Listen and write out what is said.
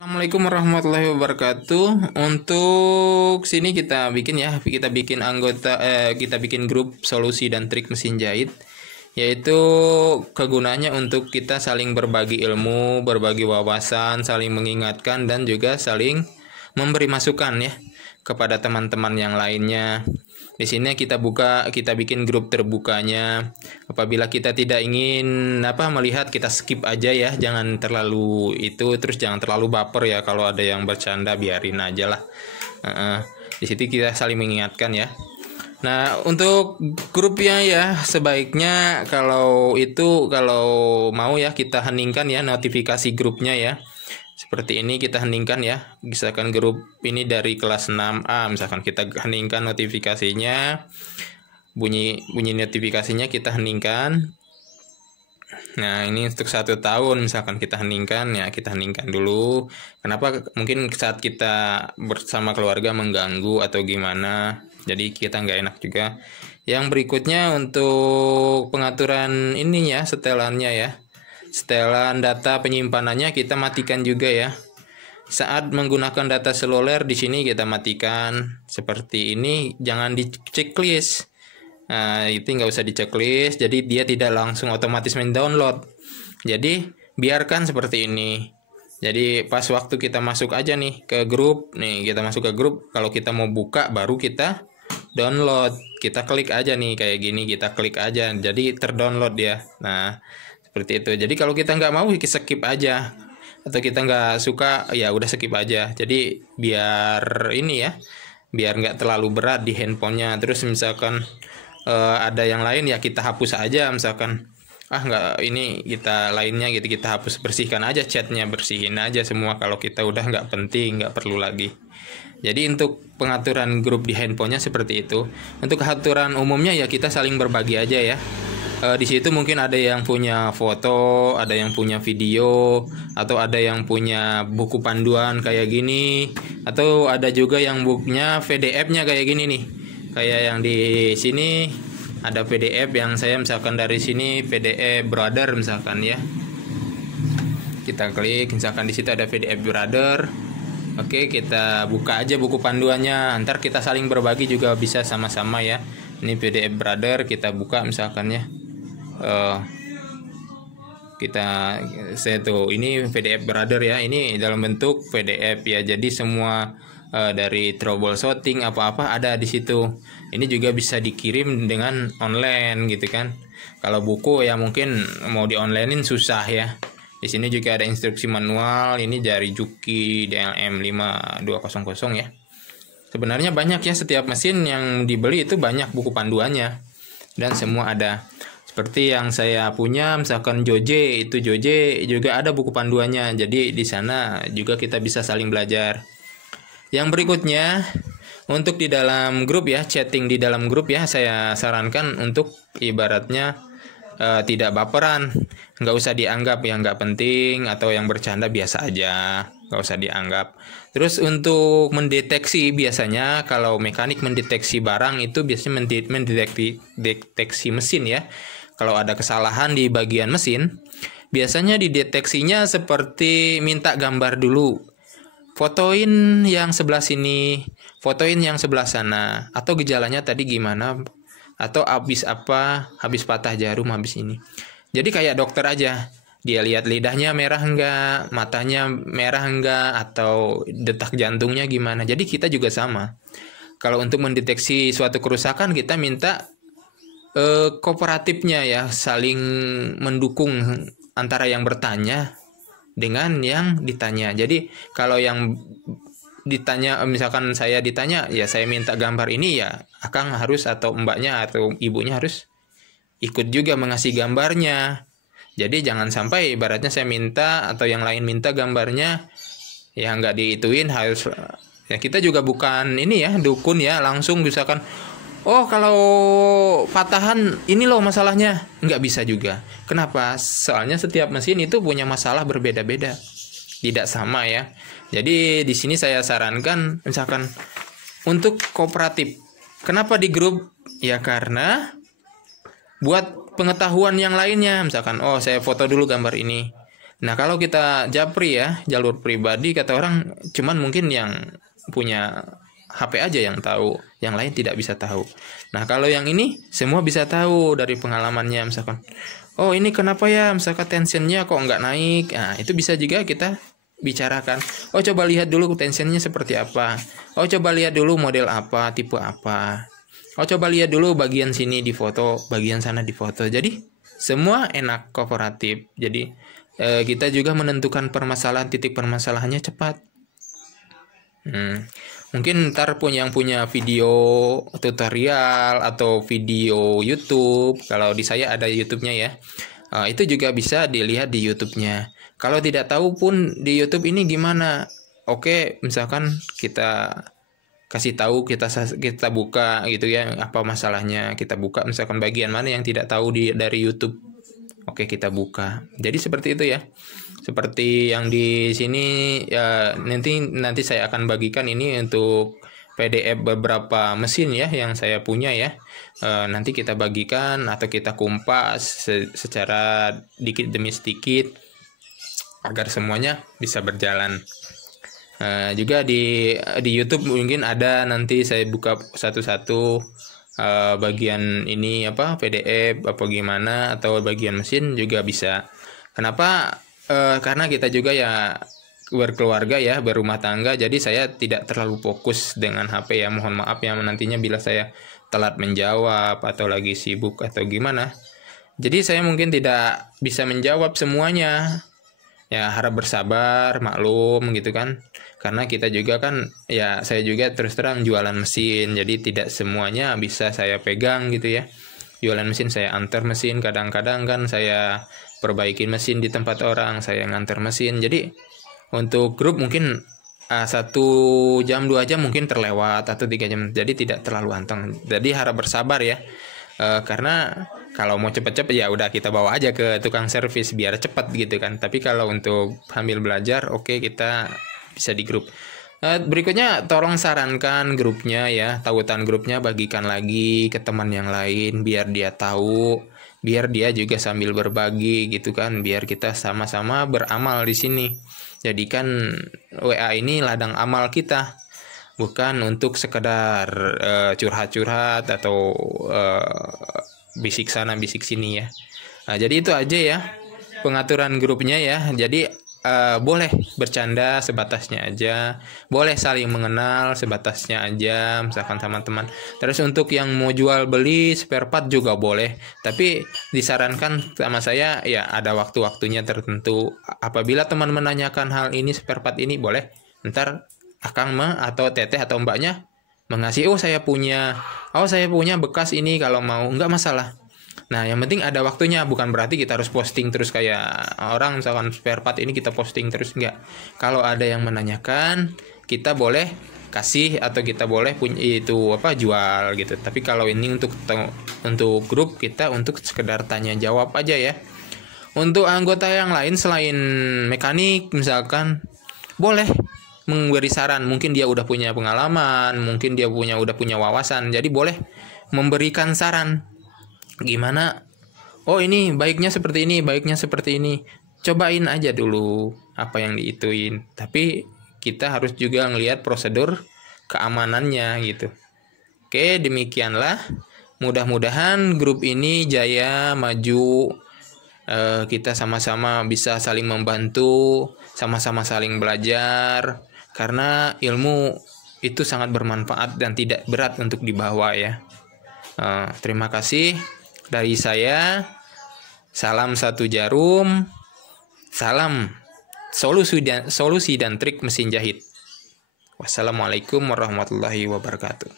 Assalamualaikum warahmatullahi wabarakatuh. Untuk sini kita bikin kita bikin grup solusi dan trik mesin jahit, yaitu kegunaannya untuk kita saling berbagi ilmu, berbagi wawasan, saling mengingatkan dan juga saling memberi masukan ya kepada teman-teman yang lainnya. Di sini kita bikin grup terbukanya. Apabila kita tidak ingin melihat, kita skip aja ya. Jangan terlalu terus jangan terlalu baper ya kalau ada yang bercanda, biarin aja lah. Di situ kita saling mengingatkan ya. Nah, untuk grupnya ya sebaiknya kalau mau ya kita heningkan ya notifikasi grupnya ya. Seperti ini kita heningkan ya. Misalkan grup ini dari kelas 6A, misalkan kita heningkan notifikasinya. Bunyi notifikasinya kita heningkan. Nah, ini untuk 1 tahun misalkan kita heningkan ya, kita heningkan dulu. Kenapa? Mungkin saat kita bersama keluarga mengganggu atau gimana. Jadi kita nggak enak juga. Yang berikutnya untuk pengaturan ininya, setelannya ya. Setelan data penyimpanannya kita matikan juga ya. Saat menggunakan data seluler di sini kita matikan seperti ini, jangan di checklist. Nah, itu nggak usah di checklist, jadi dia tidak langsung otomatis mendownload. Jadi biarkan seperti ini. Jadi pas waktu kita masuk aja nih ke grup, kita masuk ke grup, kalau kita mau buka baru kita download. Kita klik aja nih kayak gini, kita klik aja, jadi terdownload dia. Nah, seperti itu. Jadi kalau kita nggak mau, kita skip aja. Atau kita nggak suka, ya udah skip aja. Jadi biar ini ya, biar nggak terlalu berat di handphonenya. Terus misalkan ada yang lain ya kita hapus aja. Misalkan nggak ini kita lainnya gitu, kita hapus, bersihkan aja chatnya, bersihin aja semua kalau kita udah nggak penting, nggak perlu lagi. Jadi untuk pengaturan grup di handphonenya seperti itu. Untuk aturan umumnya ya kita saling berbagi aja ya. Di situ mungkin ada yang punya foto, ada yang punya video, atau ada yang punya buku panduan kayak gini, atau ada juga yang bukunya PDF-nya kayak gini nih. Kayak yang di sini ada PDF yang saya misalkan dari sini PDF Brother misalkan ya. Kita klik, misalkan di situ ada PDF Brother. Oke, kita buka aja buku panduannya. Ntar kita saling berbagi juga bisa sama-sama ya. Ini PDF Brother, kita buka misalkan ya. Ini PDF Brother ya, ini dalam bentuk PDF ya, jadi semua dari troubleshooting apa-apa ada di situ. Ini juga bisa dikirim dengan online gitu kan. Kalau buku ya mungkin mau di onlinein susah ya. Di sini juga ada instruksi manual, ini dari Juki DLM 5200 ya. Sebenarnya banyak ya, setiap mesin yang dibeli itu banyak buku panduannya dan semua ada. Seperti yang saya punya, misalkan Joje juga ada buku panduannya. Jadi di sana juga kita bisa saling belajar. Yang berikutnya, untuk di dalam grup ya, chatting di dalam grup ya, saya sarankan untuk ibaratnya tidak baperan. Nggak usah dianggap yang nggak penting atau yang bercanda, biasa aja. Nggak usah dianggap. Terus untuk mendeteksi, biasanya kalau mekanik mendeteksi barang itu biasanya mendeteksi mesin ya. Kalau ada kesalahan di bagian mesin, biasanya dideteksinya seperti minta gambar dulu. Fotoin yang sebelah sini, fotoin yang sebelah sana, atau gejalanya tadi gimana, atau habis apa, habis patah jarum, habis ini. Jadi kayak dokter aja, dia lihat lidahnya merah enggak, matanya merah enggak, atau detak jantungnya gimana. Jadi kita juga sama. Kalau untuk mendeteksi suatu kerusakan, kita minta kooperatifnya ya, saling mendukung antara yang bertanya dengan yang ditanya. Jadi kalau yang ditanya, misalkan saya ditanya, ya saya minta gambar ini, ya akang harus atau mbaknya atau ibunya harus ikut juga mengasih gambarnya. Jadi jangan sampai ibaratnya saya minta atau yang lain minta gambarnya, ya nggak diituin, harus ya. Kita juga bukan ini ya, dukun ya, langsung misalkan kalau patahan ini loh masalahnya, nggak bisa juga. Kenapa? Soalnya setiap mesin itu punya masalah berbeda-beda, tidak sama ya. Jadi di sini saya sarankan misalkan untuk kooperatif. Kenapa di grup? Ya karena buat pengetahuan yang lainnya. Misalkan saya foto dulu gambar ini. Nah, kalau kita japri ya, jalur pribadi, kata orang cuman mungkin yang punya HP aja yang tahu, yang lain tidak bisa tahu. Nah, kalau yang ini semua bisa tahu dari pengalamannya, misalkan, oh ini kenapa ya, misalkan tensionnya kok nggak naik. Nah, itu bisa juga kita bicarakan. Oh, coba lihat dulu tensionnya seperti apa. Oh, coba lihat dulu model apa, tipe apa. Oh, coba lihat dulu bagian sini di foto, bagian sana di foto. Jadi semua enak, kooperatif. Jadi kita juga menentukan permasalahan, titik permasalahannya cepat. Mungkin ntar yang punya video tutorial atau video YouTube, kalau di saya ada YouTube-nya ya, itu juga bisa dilihat di YouTube-nya. Kalau tidak tahu pun di YouTube ini gimana, oke, misalkan kita kasih tahu, kita buka gitu ya, apa masalahnya, kita buka misalkan bagian mana yang tidak tahu dari YouTube, oke kita buka. Jadi seperti itu ya. Seperti yang di sini ya, nanti saya akan bagikan ini untuk PDF beberapa mesin ya yang saya punya ya. Nanti kita bagikan atau kita kumpas secara dikit demi sedikit agar semuanya bisa berjalan. Juga di YouTube mungkin ada, nanti saya buka satu-satu bagian ini apa PDF apa gimana, atau bagian mesin juga bisa. Kenapa? Karena kita juga ya berkeluarga ya, berumah tangga, jadi saya tidak terlalu fokus dengan HP ya, mohon maaf ya nantinya bila saya telat menjawab atau lagi sibuk atau gimana. Jadi saya mungkin tidak bisa menjawab semuanya. Ya harap bersabar, maklum gitu kan. Karena kita juga kan, ya saya juga terus terang jualan mesin, jadi tidak semuanya bisa saya pegang gitu ya. Jualan mesin, saya antar mesin, kadang-kadang kan saya perbaikin mesin di tempat orang, saya ngantar mesin. Jadi untuk grup mungkin 1 jam 2 jam mungkin terlewat, atau 3 jam, jadi tidak terlalu anteng. Jadi harap bersabar ya. Karena kalau mau cepet-cepet ya udah kita bawa aja ke tukang servis biar cepat gitu kan. Tapi kalau untuk sambil belajar, oke, kita bisa di grup. Berikutnya tolong sarankan grupnya ya, tautan grupnya bagikan lagi ke teman yang lain biar dia tahu, biar dia juga sambil berbagi gitu kan, biar kita sama-sama beramal di sini. Jadikan WA ini ladang amal kita, bukan untuk sekedar curhat-curhat atau bisik sana bisik sini ya. Nah, jadi itu aja ya pengaturan grupnya ya. Jadi boleh bercanda sebatasnya aja, boleh saling mengenal sebatasnya aja, misalkan sama teman. Terus untuk yang mau jual beli spare part juga boleh, tapi disarankan sama saya ya ada waktu-waktunya tertentu. Apabila teman menanyakan hal ini, spare part ini, boleh ntar akang mah atau teteh atau mbaknya mengasih, saya punya bekas ini, kalau mau nggak masalah. Nah, yang penting ada waktunya, bukan berarti kita harus posting terus kayak orang misalkan spare part ini kita posting terus, enggak. Kalau ada yang menanyakan, kita boleh kasih atau kita boleh punya itu jual gitu. Tapi kalau ini untuk grup kita, untuk sekedar tanya jawab aja ya. Untuk anggota yang lain selain mekanik misalkan, boleh memberi saran, mungkin dia udah punya pengalaman, mungkin dia udah punya wawasan, jadi boleh memberikan saran. Gimana? Oh ini baiknya seperti ini, baiknya seperti ini. Cobain aja dulu apa yang diituin. Tapi kita harus juga ngelihat prosedur keamanannya gitu. Oke, demikianlah. Mudah-mudahan grup ini jaya, maju. Kita sama-sama bisa saling membantu, sama-sama saling belajar. Karena ilmu itu sangat bermanfaat dan tidak berat untuk dibawa ya. Terima kasih. Dari saya, salam satu jarum, salam solusi dan trik mesin jahit. Wassalamualaikum warahmatullahi wabarakatuh.